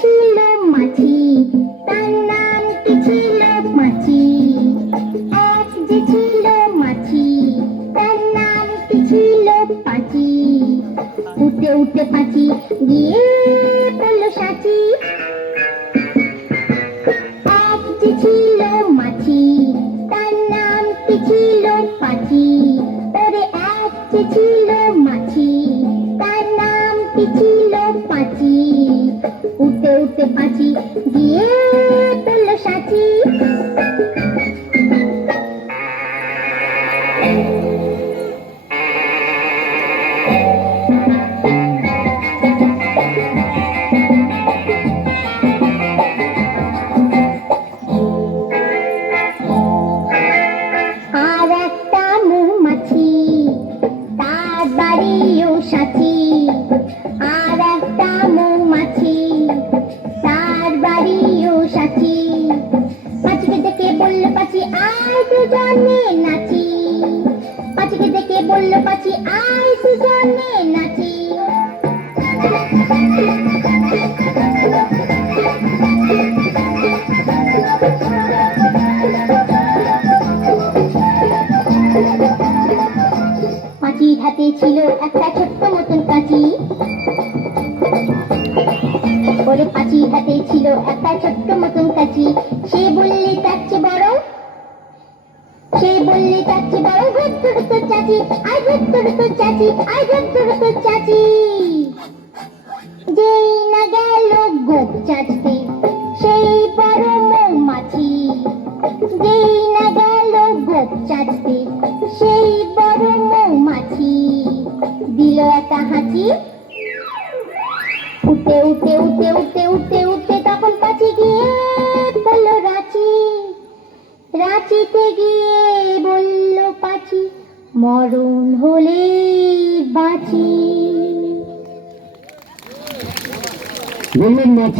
ছিল মাছি, তার নাম কি ছিল মাছি। এক যে ছিল মাছি, তার নাম কি ছিল পাঁচি। উঠে উঠে পাঁচি গিয়ে পড়লো সাঁচি। এক যে ছিল মাছি, তার নাম কি ছিল পাঁচি। ওরে এক যে ছিল মাছি, তার নাম কি ছিল পাঁচি। উঠে উঠে পাঁচি গিয়ে পড়লো সাঁচি। আর একটা মৌমাছি, তার বাড়িও সাঁচি। আর একটা মৌমাছি, তার বাড়িও সাঁচি। পাঁচিকে দেখে বললো পাঁচি আয় দুজনে নাচি। পাঁচিকে দেখে বললো পাঁচি আয় দুজনে নাচি। পাঁচির হাতে ছিল একটা ছোট্ট মতন কাঁচি। ওরে পাঁচির হাতে ছিল একটা ছোট্ট মতন কাঁচি। সে বললে তার চেয়ে বড়, সে বললে তার চেয়ে বড় ঘুরতুর তোর চাচি। আয় ঘুরতুর তোর চাচি, আয় ঘুরতুর তোর চাচি। যেই না গেল গোপ চাচতে, সেই বড় মৌমাছি। যেই না গেল গোপ চাচতে, সেই বড় মৌমাছি। দিল একটা হাঁচি। উঠে উঠে উঠে উঠে উঠে উঠে তখন পাঁচি গিয়ে বলল রাঁচি। রাঁচিতে গিয়ে বলল পাঁচি মরণ হলে বাঁচি। বললেন মাছি।